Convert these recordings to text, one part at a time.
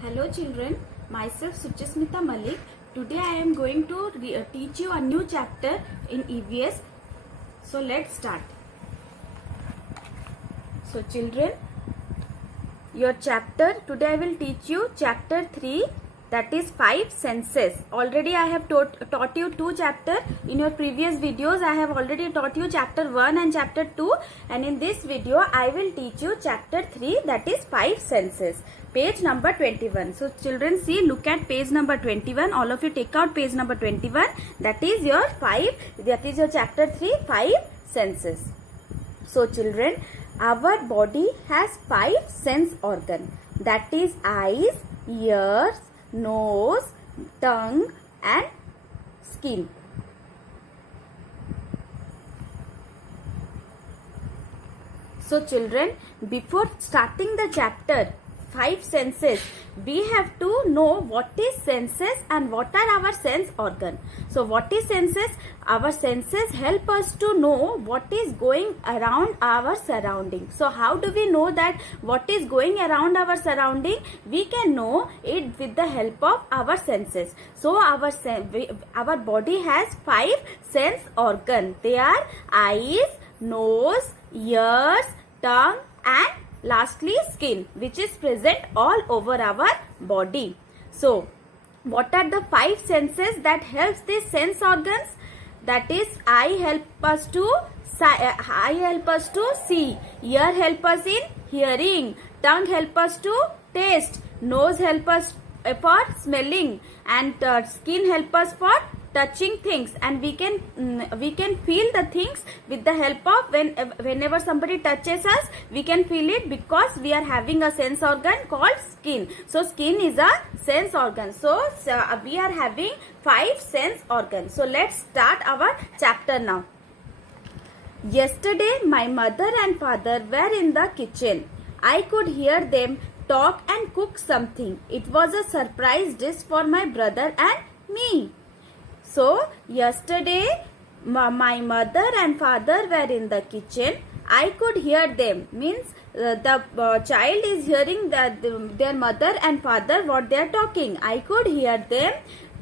Hello children, myself Suchasmita Malik. Today I am going to teach you a new chapter in EVS. So let's start. So children, your chapter, today I will teach you chapter 3, that is 5 senses. Already I have taught you 2 chapters. In your previous videos I have already taught you chapter 1 and chapter 2, and in this video I will teach you chapter 3, that is 5 senses. Page number 21. So children, see, look at page number 21. All of you take out page number 21. That is your chapter 3, 5 senses. So children, our body has 5 sense organ, that is eyes, ears, nose, tongue and skin. So children, before starting the chapter 5 senses, we have to know what is senses and what are our sense organ. So what is senses? Our senses help us to know what is going around our surrounding. So how do we know that what is going around our surrounding? We can know it with the help of our senses. So our body has 5 sense organ. They are eyes, nose, ears, tongue and lastly skin, which is present all over our body. So what are the 5 senses that helps these sense organs? That is, eye help us to see, ear help us in hearing, tongue help us to taste, nose help us for smelling, and skin help us for touching things, and we can feel the things with the help of whenever somebody touches us, we can feel it because we are having a sense organ called skin. So skin is a sense organ. So we are having 5 sense organs. So let's start our chapter now. Yesterday my mother and father were in the kitchen. I could hear them talk and cook something. It was a surprise dish for my brother and me. So yesterday my mother and father were in the kitchen. I could hear them, means the child is hearing that their mother and father what they are talking. I could hear them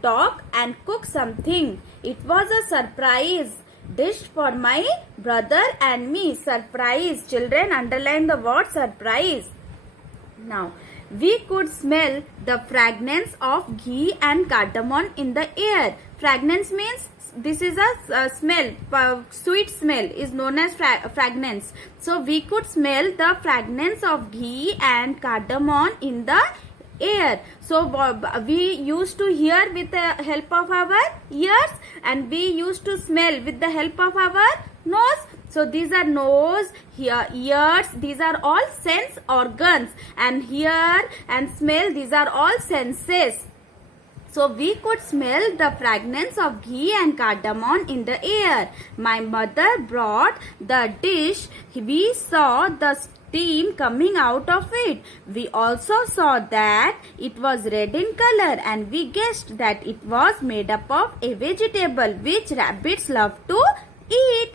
talk and cook something. It was a surprise dish for my brother and me. Surprise. Children, underline the word surprise. Now, we could smell the fragrance of ghee and cardamom in the air. Fragrance means this is a smell, sweet smell is known as fragrance. So we could smell the fragrance of ghee and cardamom in the air. So we used to hear with the help of our ears, and we used to smell with the help of our nose. So these are nose, here, ears, these are all sense organs, and hear and smell, these are all senses. So we could smell the fragrance of ghee and cardamom in the air. My mother brought the dish. We saw the steam coming out of it. We also saw that it was red in color, and we guessed that it was made up of a vegetable which rabbits love to eat.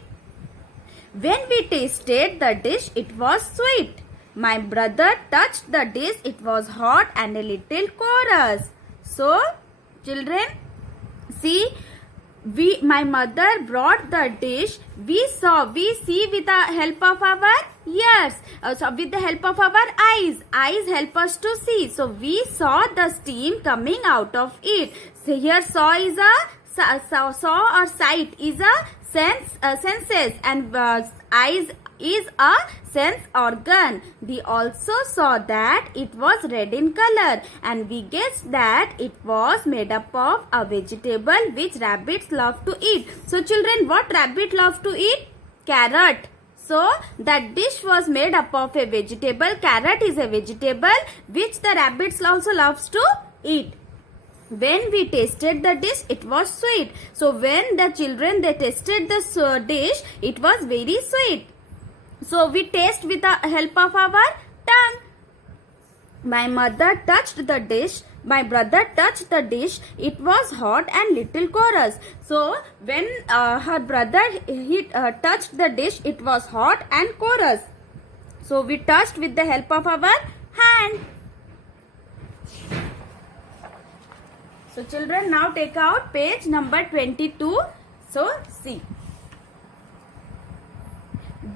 When we tasted the dish, it was sweet. My brother touched the dish. It was hot and a little coarse. So, children, see, my mother brought the dish. We see with the help of our ears. So with the help of our eyes. Eyes help us to see. So we saw the steam coming out of it. So here saw is a saw or sight is a senses, and eyes is a sense organ. We also saw that it was red in color, and we guessed that it was made up of a vegetable which rabbits love to eat. So children, what rabbit love to eat? Carrot. So that dish was made up of a vegetable. Carrot is a vegetable which the rabbits also loves to eat. When we tasted the dish, it was sweet. So when the children they tasted the dish, it was very sweet. So we taste with the help of our tongue. My mother touched the dish. My brother touched the dish. It was hot and little coarse. So when her brother touched the dish, it was hot and coarse. So we touched with the help of our hand. So children, now take out page number 22. So see.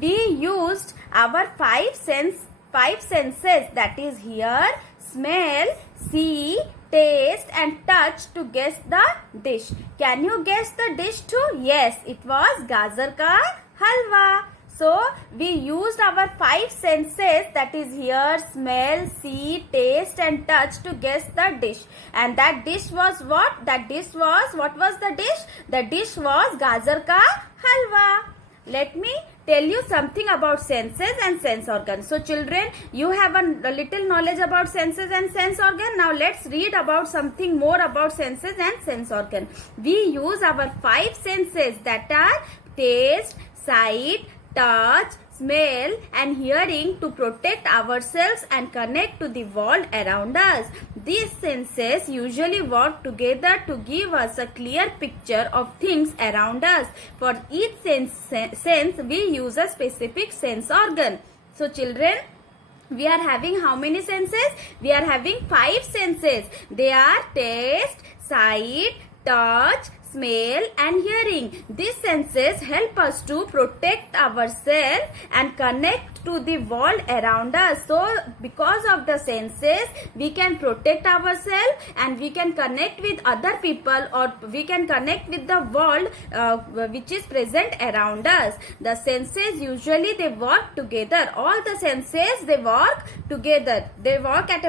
We used our five senses, that is hear, smell, see, taste and touch to guess the dish. Can you guess the dish too? Yes, it was gajar ka halwa. So we used our five senses, that is hear, smell, see, taste and touch to guess the dish. And that dish was what? What was the dish? The dish was gajar ka halwa. Let me tell you something about senses and sense organs. So children, you have a little knowledge about senses and sense organ. Now let's read about something more about senses and sense organ. We use our five senses, that are taste, sight, touch, smell and hearing to protect ourselves and connect to the world around us. These senses usually work together to give us a clear picture of things around us. For each sense we use a specific sense organ. So children, we are having how many senses? We are having five senses. They are taste, sight, touch, smell and hearing. These senses help us to protect ourselves and connect to the world around us. So because of the senses we can protect ourselves and we can connect with other people, or we can connect with the world which is present around us. The senses usually they work together. All the senses they work together. They work at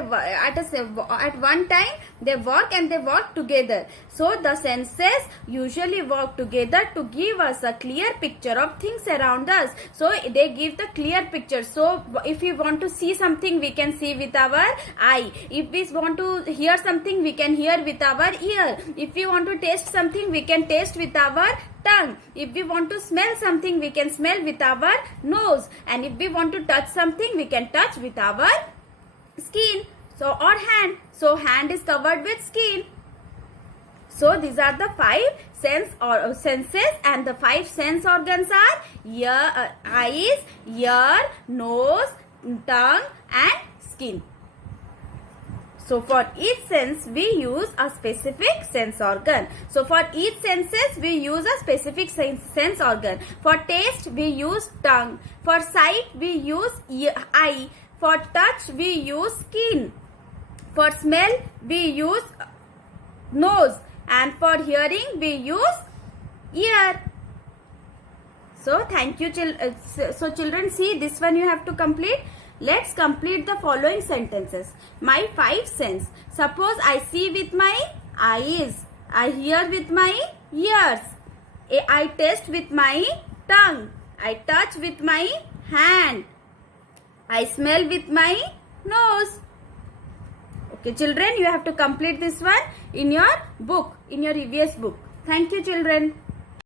one time. They work and they work together. So the senses usually work together to give us a clear picture of things around us. So they give the clear picture. So if we want to see something, we can see with our eye. If we want to hear something, we can hear with our ear. If we want to taste something, we can taste with our tongue. If we want to smell something, we can smell with our nose. And if we want to touch something, we can touch with our skin. So or hand. So hand is covered with skin. So these are the five senses, and the five sense organs are ear, eyes, ear, nose, tongue and skin. So for each sense we use a specific sense organ. So for each senses we use a specific sense organ. For taste we use tongue. For sight we use eye. For touch we use skin. For smell we use nose. And for hearing we use ear. So thank you so children, see this one you have to complete. Let's complete the following sentences. My five sense. Suppose I see with my eyes, I hear with my ears, I taste with my tongue, I touch with my hand, I smell with my nose. Okay children, you have to complete this one in your book, in your EVS book. Thank you children.